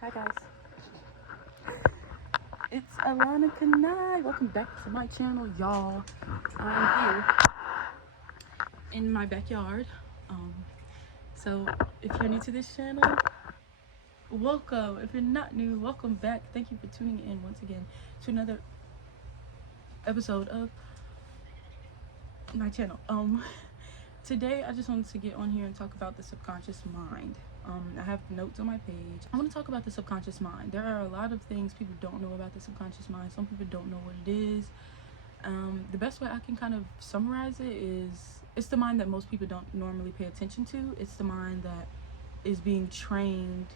Hi guys, it's Alana Kanai. Welcome back to my channel, y'all. I'm here in my backyard. So if you're new to this channel, welcome. If you're not new, welcome back. Thank you for tuning in once again to another episode of my channel. Today I just wanted to get on here and talk about the subconscious mind. I have notes on my page. I want to talk about the subconscious mind. There are a lot of things people don't know about the subconscious mind. Some people don't know what it is. The best way I can kind of summarize it is it's the mind that most people don't normally pay attention to. It's the mind that is being trained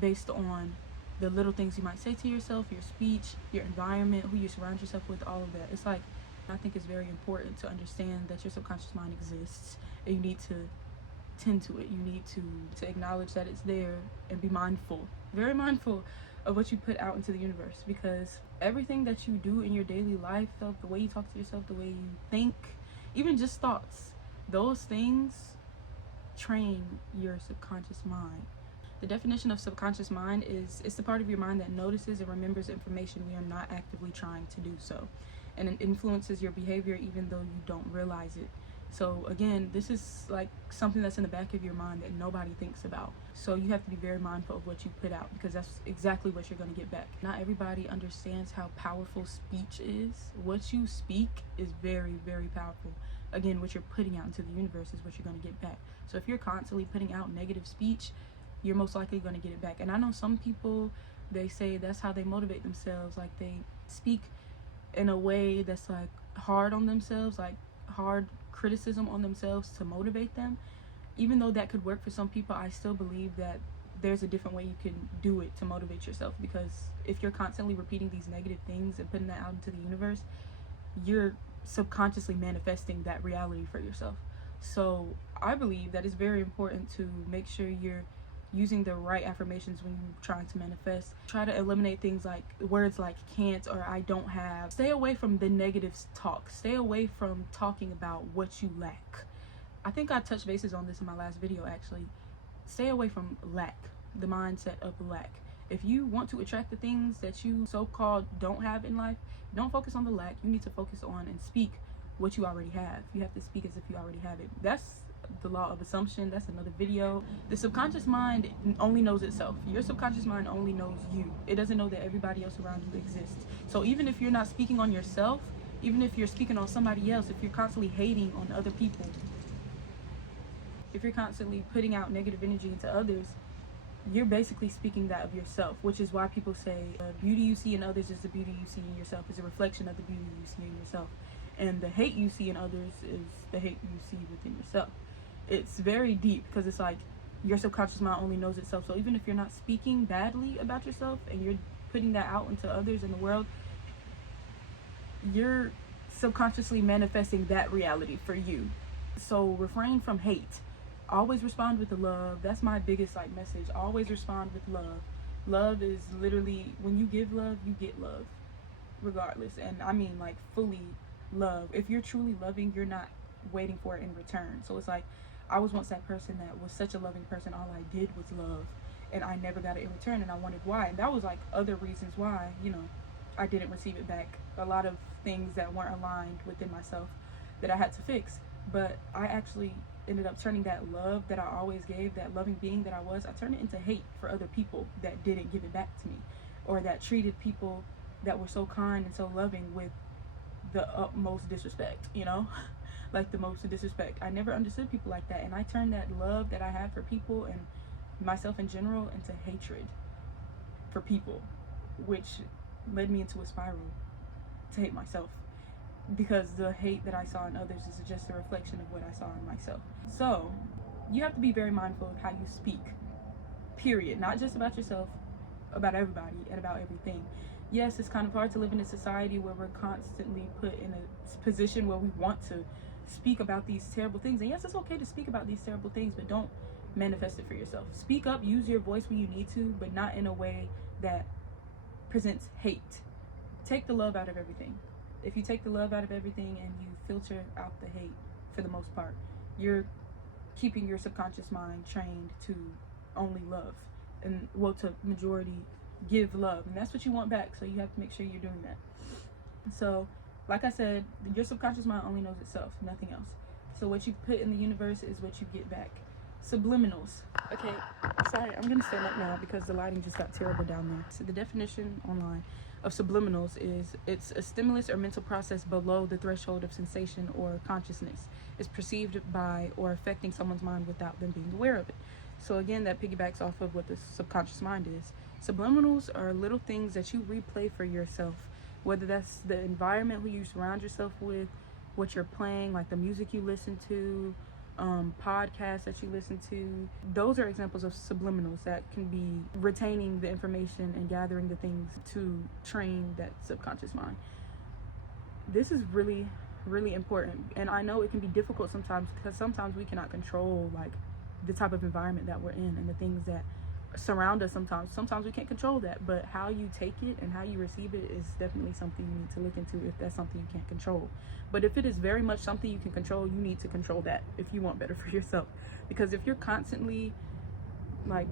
based on the little things you might say to yourself, your speech, your environment, who you surround yourself with, all of that. It's like, I think it's very important to understand that your subconscious mind exists, and you need to tend to it. You need to acknowledge that it's there and be mindful, very mindful of what you put out into the universe, because everything that you do in your daily life, the way you talk to yourself, the way you think, even just thoughts, those things train your subconscious mind. The definition of subconscious mind is it's the part of your mind that notices and remembers information when you're not actively trying to do so, and it influences your behavior even though you don't realize it. So again, this is like something that's in the back of your mind that nobody thinks about. So you have to be very mindful of what you put out, because that's exactly what you're going to get back. Not everybody understands how powerful speech is. What you speak is very, very powerful. Again, what you're putting out into the universe is what you're going to get back. So if you're constantly putting out negative speech, you're most likely going to get it back. And I know some people, they say that's how they motivate themselves. Like, they speak in a way that's like hard on themselves, like hard criticism on themselves to motivate them. Even though that could work for some people, I still believe that there's a different way you can do it to motivate yourself, because if you're constantly repeating these negative things and putting that out into the universe, you're subconsciously manifesting that reality for yourself. So I believe that it's very important to make sure you're using the right affirmations when you're trying to manifest. Try to eliminate things like words like can't or I don't have. Stay away from the negative talk. Stay away from talking about what you lack. I think I touched bases on this in my last video actually. Stay away from lack, the mindset of lack. If you want to attract the things that you so-called don't have in life, don't focus on the lack. You need to focus on and speak what you already have. You have to speak as if you already have it. That's the law of assumption. That's another video. The subconscious mind only knows itself. Your subconscious mind only knows you. It doesn't know that everybody else around you exists. So even if you're not speaking on yourself, even if you're speaking on somebody else, if you're constantly hating on other people, if you're constantly putting out negative energy into others, you're basically speaking that of yourself, which is why people say the beauty you see in others is the beauty you see in yourself, is a reflection of the beauty you see in yourself. And the hate you see in others is the hate you see within yourself. It's very deep, because it's like your subconscious mind only knows itself. So even if you're not speaking badly about yourself and you're putting that out into others in the world, you're subconsciously manifesting that reality for you. So refrain from hate. Always respond with the love. That's my biggest message. Always respond with love. Love is literally, when you give love, you get love regardless. And I mean like fully love. If you're truly loving, you're not waiting for it in return. So it's like, I was once that person that was such a loving person. All I did was love, and I never got it in return, and I wondered why. And that was like other reasons why, I didn't receive it back. A lot of things that weren't aligned within myself that I had to fix. But I actually ended up turning that love that I always gave, that loving being that I was, I turned it into hate for other people that didn't give it back to me, or that treated people that were so kind and so loving with the utmost disrespect, like the most disrespect. I never understood people like that, and I turned that love that I had for people and myself in general into hatred for people, which led me into a spiral to hate myself, because the hate that I saw in others is just a reflection of what I saw in myself. So you have to be very mindful of how you speak, period. Not just about yourself, about everybody and about everything. Yes, it's kind of hard to live in a society where we're constantly put in a position where we want to speak about these terrible things. And yes, it's okay to speak about these terrible things, but don't manifest it for yourself. Speak up, use your voice when you need to, but not in a way that presents hate. Take the love out of everything. If you take the love out of everything and you filter out the hate, for the most part, you're keeping your subconscious mind trained to only love. and well, to majority give love, and that's what you want back. So you have to make sure you're doing that. So like I said, your subconscious mind only knows itself, nothing else. So what you put in the universe is what you get back. Subliminals. Okay, sorry, I'm gonna stand up now because the lighting just got terrible down there. So the definition online of subliminals is it's a stimulus or mental process below the threshold of sensation or consciousness. It's perceived by or affecting someone's mind without them being aware of it. So again, that piggybacks off of what the subconscious mind is. Subliminals are little things that you replay for yourself, whether that's the environment who you surround yourself with, what you're playing, like the music you listen to, podcasts that you listen to. Those are examples of subliminals that can be retaining the information and gathering the things to train that subconscious mind. This is really, really important, and I know it can be difficult sometimes because sometimes we cannot control like the type of environment that we're in and the things that surround us. Sometimes we can't control that, but how you take it and how you receive it is definitely something you need to look into if that's something you can't control. But if it is very much something you can control, you need to control that if you want better for yourself. Because if you're constantly like,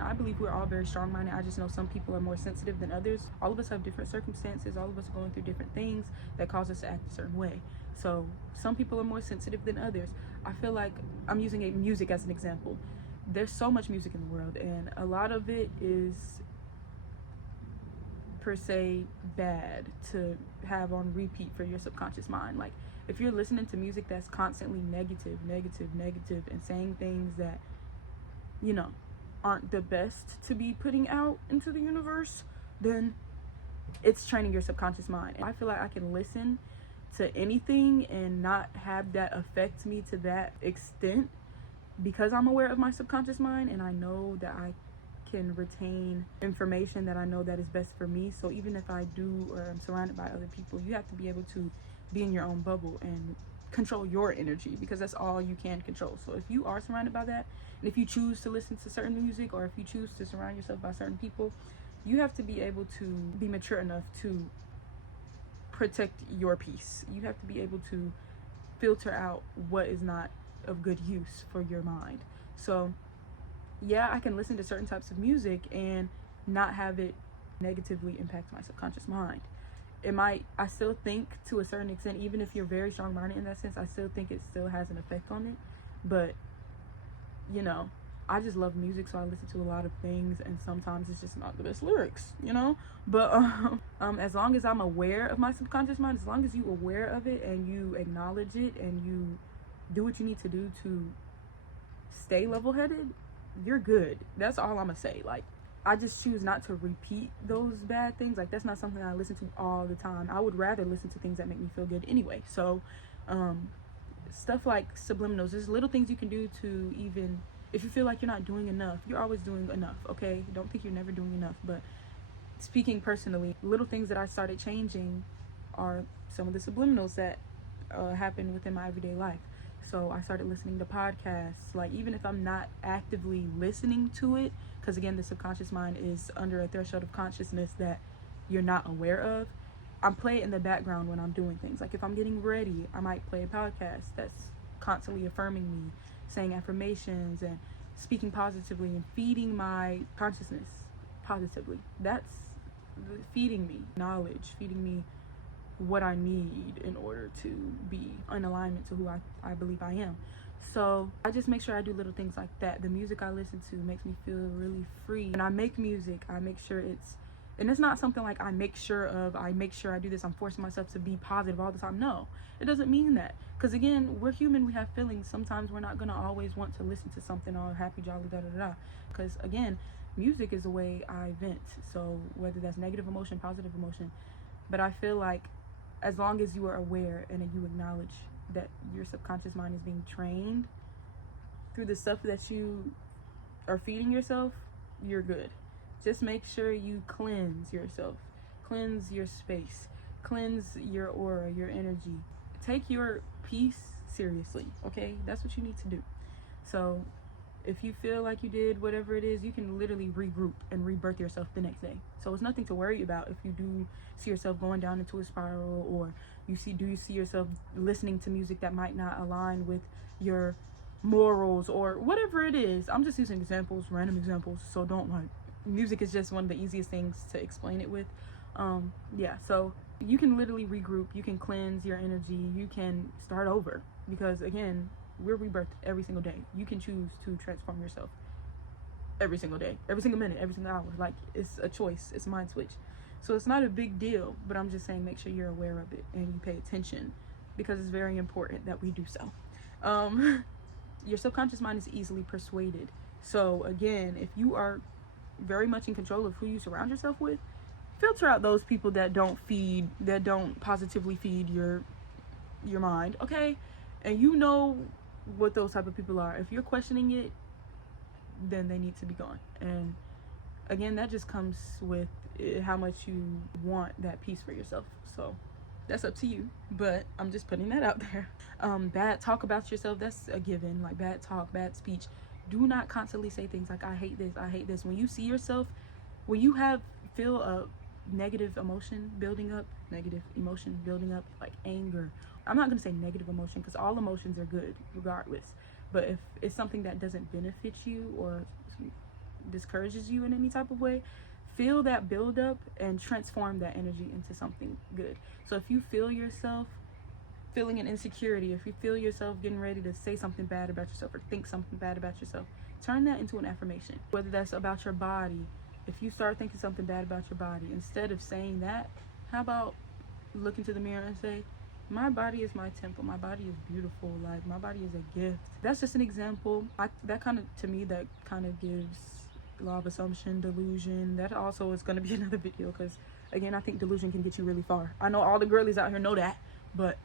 I believe we're all very strong-minded. I just know some people are more sensitive than others. All of us have different circumstances. All of us are going through different things that cause us to act a certain way. So some people are more sensitive than others. I feel like I'm using music as an example. There's so much music in the world, and a lot of it is per se bad to have on repeat for your subconscious mind. Like if you're listening to music that's constantly negative and saying things that, you know, aren't the best to be putting out into the universe, then it's training your subconscious mind. And I feel like I can listen to anything and not have that affect me to that extent because I'm aware of my subconscious mind and I know that I can retain information that I know that is best for me. So even if I do or I'm surrounded by other people, you have to be able to be in your own bubble and control your energy, because that's all you can control. So if you are surrounded by that, and if you choose to listen to certain music, or if you choose to surround yourself by certain people, you have to be able to be mature enough to protect your peace. You have to be able to filter out what is not of good use for your mind. So yeah, I can listen to certain types of music and not have it negatively impact my subconscious mind. I still think to a certain extent, even if you're very strong-minded in that sense, I still think it still has an effect on it. But you know, I just love music, so I listen to a lot of things, and sometimes it's just not the best lyrics, you know. But as long as I'm aware of my subconscious mind, as long as you're aware of it and you acknowledge it and you do what you need to do to stay level-headed, you're good. That's all I'm gonna say. Like, I just choose not to repeat those bad things. Like, that's not something I listen to all the time. I would rather listen to things that make me feel good anyway. So stuff like subliminals, there's little things you can do to, even if you feel like you're not doing enough, you're always doing enough. Okay, don't think you're never doing enough. But speaking personally, little things that I started changing are some of the subliminals that happen within my everyday life. So I started listening to podcasts, like even if I'm not actively listening to it, because again, the subconscious mind is under a threshold of consciousness that you're not aware of. I'm playing in the background when I'm doing things. Like if I'm getting ready, I might play a podcast that's constantly affirming me, saying affirmations and speaking positively and feeding my consciousness positively. That's feeding me knowledge, feeding me what I need in order to be in alignment to who I believe I am. So I just make sure I do little things like that. The music I listen to makes me feel really free. When I make music, I make sure and it's not something like I make sure I do this, I'm forcing myself to be positive all the time. No, it doesn't mean that. Because again, we're human, we have feelings. Sometimes we're not going to always want to listen to something all happy, jolly, da-da-da-da. Because again, music is a way I vent. So whether that's negative emotion, positive emotion. But I feel like as long as you are aware and you acknowledge that your subconscious mind is being trained through the stuff that you are feeding yourself, you're good. Just make sure you cleanse yourself, cleanse your space, cleanse your aura, your energy. Take your peace seriously, okay? That's what you need to do. So if you feel like you did whatever it is, you can literally regroup and rebirth yourself the next day. So it's nothing to worry about if you do see yourself going down into a spiral, or do you see yourself listening to music that might not align with your morals or whatever it is. I'm just using examples, random examples, so don't like, music is just one of the easiest things to explain it with. Yeah, so you can literally regroup, you can cleanse your energy, you can start over, because again, we're rebirthed every single day. You can choose to transform yourself every single day, every single minute, every single hour. Like, it's a choice, it's a mind switch. So it's not a big deal, but I'm just saying make sure you're aware of it and you pay attention, because it's very important that we do so. Your subconscious mind is easily persuaded. So again, if you are very much in control of who you surround yourself with, filter out those people that don't positively feed your mind, okay? And you know what those type of people are. If you're questioning it, then they need to be gone. And again, that just comes with how much you want that peace for yourself. So that's up to you, but I'm just putting that out there. Bad talk about yourself, that's a given. Like, bad talk, bad speech. Do not constantly say things like, I hate this, I hate this. When you see yourself, when you feel a negative emotion building up, like anger. I'm not going to say negative emotion, because all emotions are good regardless. But if it's something that doesn't benefit you or discourages you in any type of way, feel that build up and transform that energy into something good. So if you feel yourself feeling an insecurity, if you feel yourself getting ready to say something bad about yourself or think something bad about yourself, turn that into an affirmation. Whether that's about your body, if you start thinking something bad about your body, instead of saying that, how about look into the mirror and say, my body is my temple, my body is beautiful, like my body is a gift. That's just an example. That kind of gives law of assumption, delusion. That also is going to be another video, because again, I think delusion can get you really far. I know all the girlies out here know that, but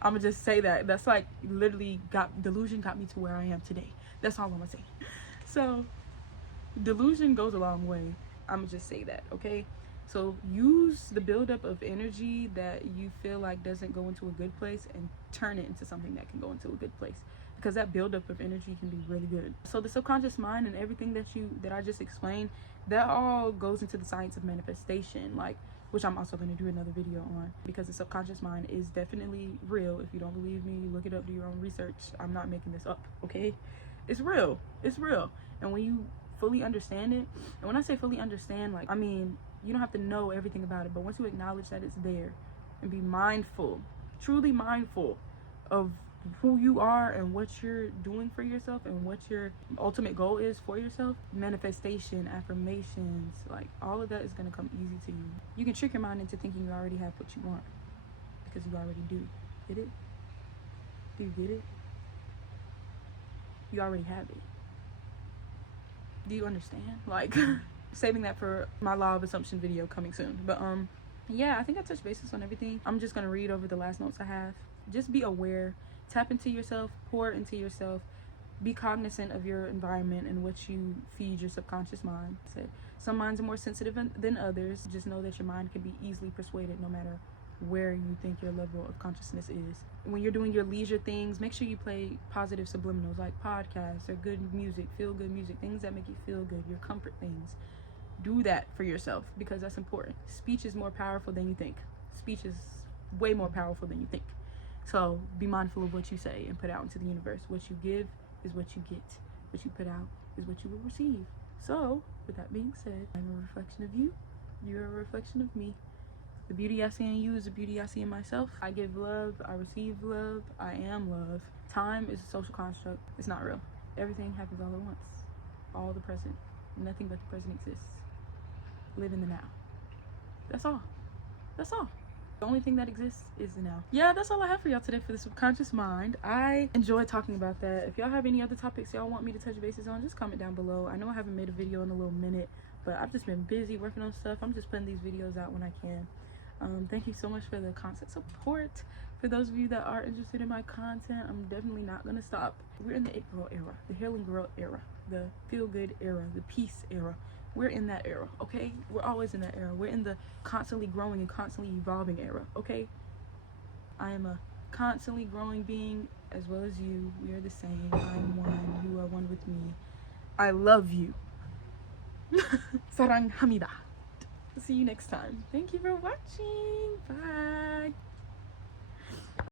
I'm gonna just say that that's like literally delusion got me to where I am today. That's all I'm gonna say. So delusion goes a long way. I'm gonna just say that, okay? So use the buildup of energy that you feel like doesn't go into a good place and turn it into something that can go into a good place, because that buildup of energy can be really good. So the subconscious mind and everything that I just explained, that all goes into the science of manifestation, like, which I'm also going to do another video on, because the subconscious mind is definitely real. If you don't believe me, look it up, do your own research. I'm not making this up, okay? It's real. It's real. And when you fully understand it, and when I say fully understand, like, I mean, you don't have to know everything about it, but once you acknowledge that it's there and be mindful, truly mindful of who you are and what you're doing for yourself and what your ultimate goal is for yourself, manifestation, affirmations, like all of that is going to come easy to you. You can trick your mind into thinking you already have what you want, because you already do. Get it? Do you get it? You already have it. Do you understand? Like, saving that for my law of assumption video coming soon. But yeah, I think I touched bases on everything. I'm just gonna read over the last notes I have. Just be aware, tap into yourself, pour into yourself, be cognizant of your environment and what you feed your subconscious mind. So some minds are more sensitive than others. Just know that your mind can be easily persuaded no matter where you think your level of consciousness is. When you're doing your leisure things, make sure you play positive subliminals like podcasts or good music, feel good music, things that make you feel good, your comfort things. Do that for yourself, because that's important. Speech is more powerful than you think. Speech is way more powerful than you think. So be mindful of what you say and put out into the universe. What you give is what you get. What you put out is what you will receive. So with that being said, I'm a reflection of you. You're a reflection of me. The beauty I see in you is the beauty I see in myself. I give love, I receive love, I am love. Time is a social construct. It's not real. Everything happens all at once. All the present. Nothing but the present exists. Live in the now. That's all. That's all. The only thing that exists is the now. Yeah, that's all I have for y'all today for the subconscious mind. I enjoy talking about that. If y'all have any other topics y'all want me to touch bases on, just comment down below. I know I haven't made a video in a little minute, but I've just been busy working on stuff. I'm just putting these videos out when I can. Thank you so much for the constant support. For those of you that are interested in my content, I'm definitely not gonna stop. We're in the It Girl era, the Healing Girl era, the Feel Good era, the Peace era. We're in that era, okay? We're always in that era. We're in the constantly growing and constantly evolving era, okay? I am a constantly growing being as well as you. We are the same. I'm one. You are one with me. I love you. Sarang Hamida. See you next time. Thank you for watching. Bye.